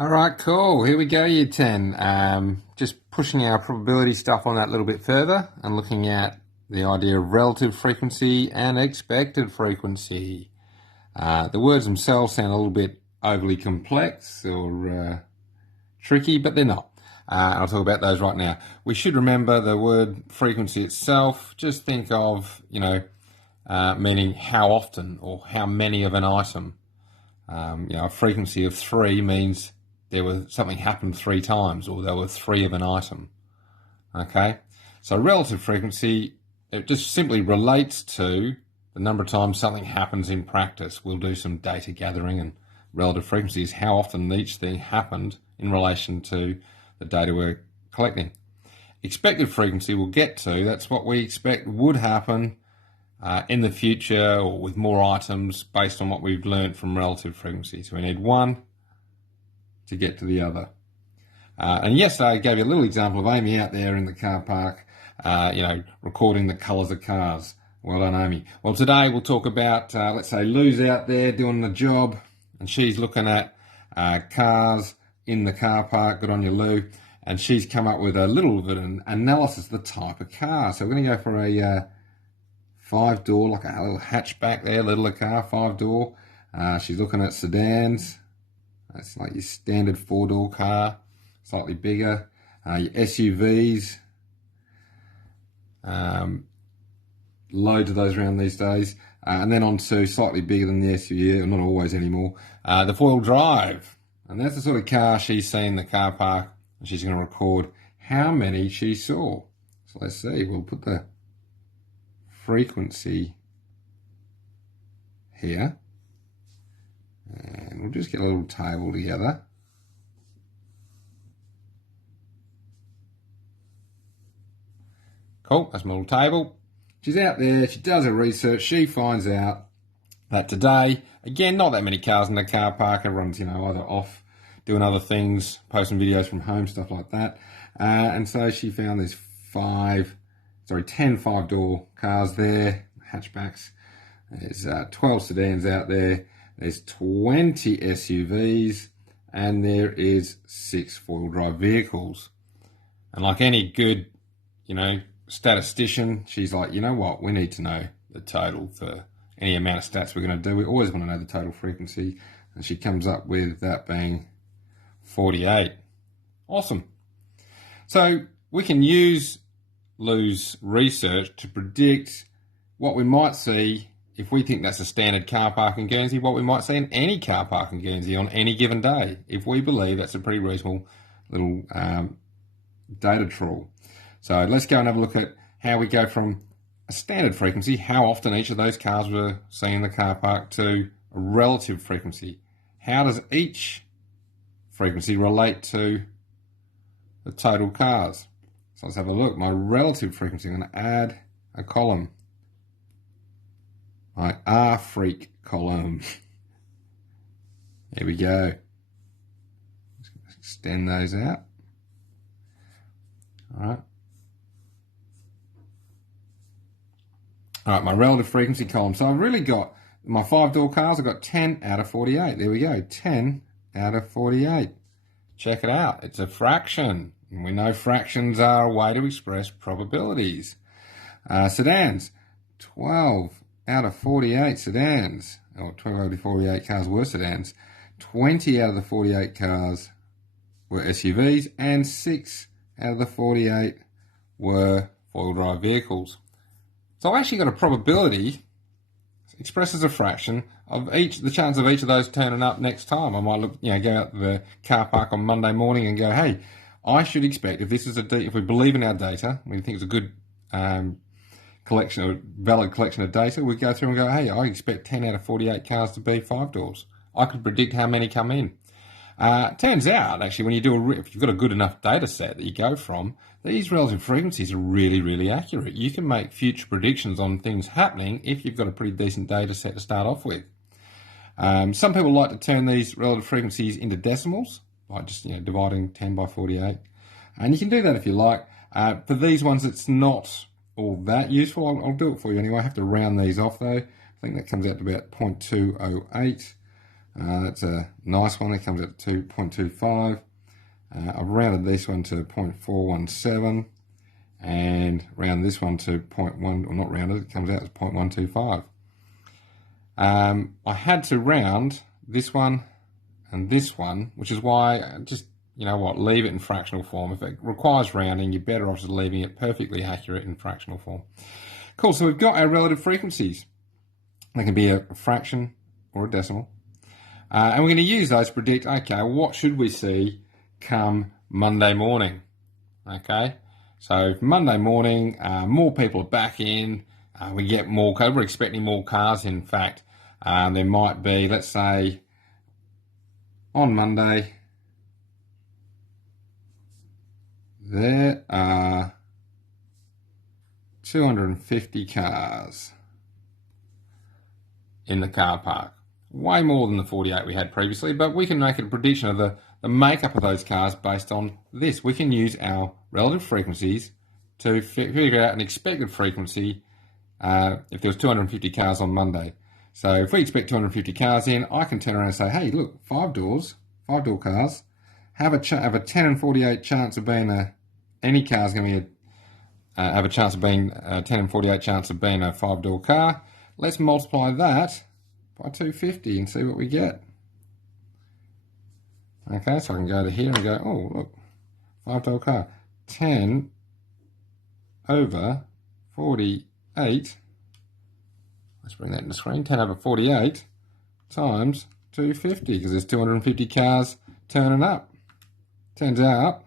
All right, cool. Here we go, year 10. Just pushing our probability stuff on that a little bit further and looking at the idea of relative frequency and expected frequency. The words themselves sound a little bit overly complex or tricky, but they're not. I'll talk about those right now. We should remember the word frequency itself. Just think of, meaning how often or how many of an item. A frequency of 3 means something happened 3 times, or there were 3 of an item. Okay, so relative frequency, it just simply relates to the number of times something happens in practice. We'll do some data gathering, and relative frequency is how often each thing happened in relation to the data we're collecting. Expected frequency we'll get to. That's what we expect would happen in the future or with more items based on what we've learned from relative frequency. So we need one to get to the other. And yesterday I gave you a little example of Amy out there in the car park, recording the colours of cars. Well done, Amy. Well, today we'll talk about, let's say Lou's out there doing the job and she's looking at cars in the car park. Good on you, Lou. And she's come up with a little bit of an analysis of the type of car. So we're going to go for a 5-door, like a little hatchback there, littler car, 5-door. She's looking at sedans. It's like your standard 4-door car, slightly bigger. Your SUVs, loads of those around these days. And then on to slightly bigger than the SUV, not always anymore, the 4-wheel drive. And that's the sort of car she's seen in the car park, and she's going to record how many she saw. So let's see, we'll put the frequency here. And we'll just get a little table together. Cool, that's my little table. She's out there, she does her research, she finds out that today, again, not that many cars in the car park, everyone's, either off doing other things, posting videos from home, stuff like that. And so she found there's 10 5-door cars there, hatchbacks. There's 12 sedans out there. There's 20 SUVs, and there is 6 4-wheel drive vehicles. And like any good, statistician, she's like, you know what, we need to know the total for any amount of stats we're going to do. We always want to know the total frequency. And she comes up with that being 48. Awesome. So we can use Lou's research to predict what we might see if we think that's a standard car park in Guernsey, what we might see in any car park in Guernsey on any given day, if we believe that's a pretty reasonable little data trawl. So let's go and have a look at how we go from a standard frequency, how often each of those cars were seen in the car park, to a relative frequency. How does each frequency relate to the total cars? So let's have a look. My relative frequency, I'm going to add a column. My R freak column. There we go. Just extend those out. All right, my relative frequency column. So I've really got my 5-door cars, I've got 10 out of 48. There we go, 10 out of 48. Check it out, it's a fraction. And we know fractions are a way to express probabilities. Sedans, 12 out of 48 sedans, or 12 out of the 48 cars were sedans. 20 out of the 48 cars were SUVs, and 6 out of the 48 were 4-wheel drive vehicles. So I actually got a probability expressed as a fraction of the chance of each of those turning up next time. I might look, go out to the car park on Monday morning and go, hey, I should expect, if we believe in our data, we think it's a good valid collection of data, we go through and go, hey, I expect 10 out of 48 cars to be 5-doors. I could predict how many come in. Turns out, actually, if you've got a good enough data set that you go from, these relative frequencies are really, really accurate. You can make future predictions on things happening if you've got a pretty decent data set to start off with. Some people like to turn these relative frequencies into decimals, like just dividing 10 by 48. And you can do that if you like. For these ones, it's not all that useful. I'll do it for you anyway. I have to round these off though. I think that comes out to about 0.208. That's a nice one. It comes out to 2.25. I've rounded this one to 0.417 and round this one to 0.1, or not rounded, it comes out as 0.125. I had to round this one and this one, which is why I just, you know what, leave it in fractional form. If it requires rounding, you're better off just leaving it perfectly accurate in fractional form. Cool, so we've got our relative frequencies. They can be a fraction or a decimal. And we're going to use those to predict, okay, what should we see come Monday morning? Okay, so Monday morning, more people are back in, we get more cars, we're expecting more cars. In fact, there might be, let's say, on Monday, there are 250 cars in the car park. Way more than the 48 we had previously, but we can make a prediction of the makeup of those cars based on this. We can use our relative frequencies to figure out an expected frequency if there was 250 cars on Monday. So if we expect 250 cars in, I can turn around and say, hey, look, 5-door cars, have a 10 and 48 chance of being any car's going to be have a chance of being 10 and 48 chance of being a 5-door car. Let's multiply that by 250 and see what we get. Okay, so I can go to here and go, oh, look, 5-door car. 10 over 48, let's bring that in the screen, 10 over 48 times 250, because there's 250 cars turning up. Turns out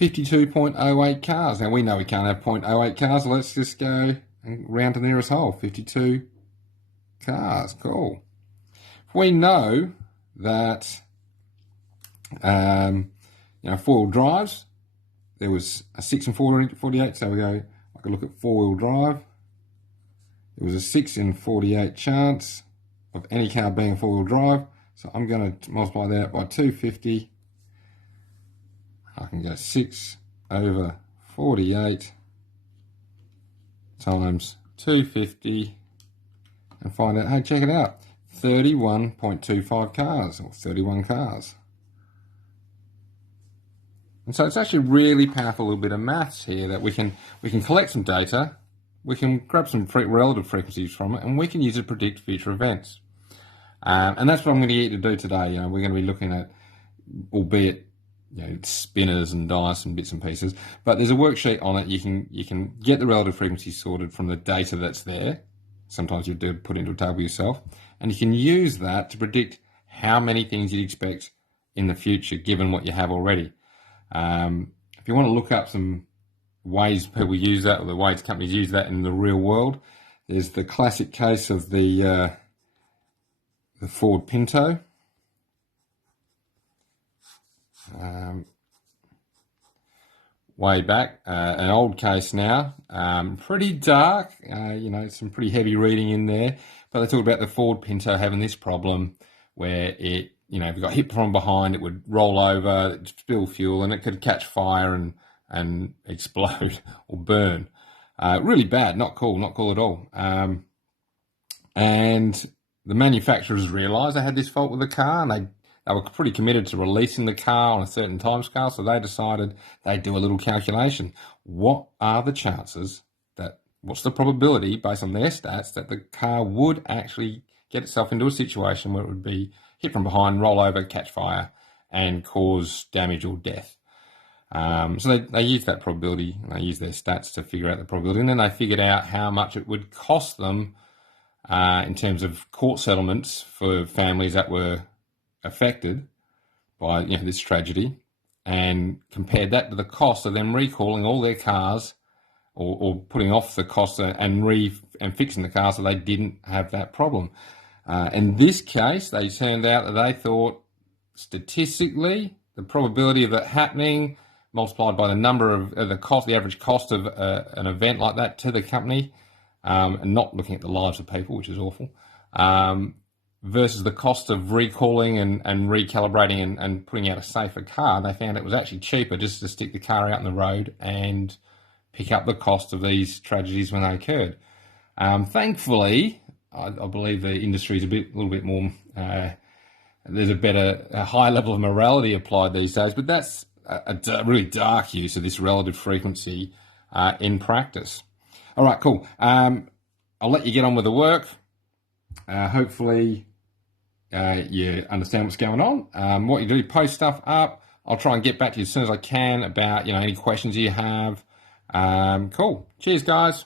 52.08 cars. Now we know we can't have 0.08 cars, so let's just go and round to the nearest whole, 52 cars. Cool. We know that four-wheel drives, there was a 6 in 48, so we go, I could look at four-wheel drive. There was a 6 in 48 chance of any car being four-wheel drive, so I'm going to multiply that by 250. I can go 6 over 48 times 250 and find out, hey, check it out, 31.25 cars, or 31 cars. And so it's actually really powerful little bit of maths here that we can collect some data, we can grab some relative frequencies from it, and we can use it to predict future events. And that's what I'm going to get you to do today. We're going to be looking at, albeit spinners and dice and bits and pieces, but there's a worksheet on it. You can get the relative frequency sorted from the data that's there. Sometimes you do put into a table yourself, and you can use that to predict how many things you'd expect in the future given what you have already. If you want to look up some ways people use that, or the ways companies use that in the real world, there's the classic case of the Ford Pinto. Way back, an old case now, pretty dark, some pretty heavy reading in there, but they talk about the Ford Pinto having this problem where it, if it got hit from behind, it would roll over, it'd spill fuel, and it could catch fire and explode or burn. Really bad, not cool at all. And the manufacturers realised they had this fault with the car, and they were pretty committed to releasing the car on a certain time scale, so they decided they'd do a little calculation. What are the chances what's the probability, based on their stats, that the car would actually get itself into a situation where it would be hit from behind, roll over, catch fire, and cause damage or death? So they used that probability, and they used their stats to figure out the probability, and then they figured out how much it would cost them in terms of court settlements for families that were affected by this tragedy, and compared that to the cost of them recalling all their cars, or putting off the cost and fixing the car so they didn't have that problem. In this case, they turned out that they thought statistically the probability of it happening multiplied by the number of the average cost of an event like that to the company, and not looking at the lives of people, which is awful, versus the cost of recalling and recalibrating and putting out a safer car, they found it was actually cheaper just to stick the car out on the road and pick up the cost of these tragedies when they occurred. Thankfully, I believe the industry is a little bit more there's a high level of morality applied these days, but that's a really dark use of this relative frequency in practice. All right, cool. I'll let you get on with the work. Hopefully you understand what's going on. What you do, post stuff up. I'll try and get back to you as soon as I can about any questions you have. Cool. Cheers, guys.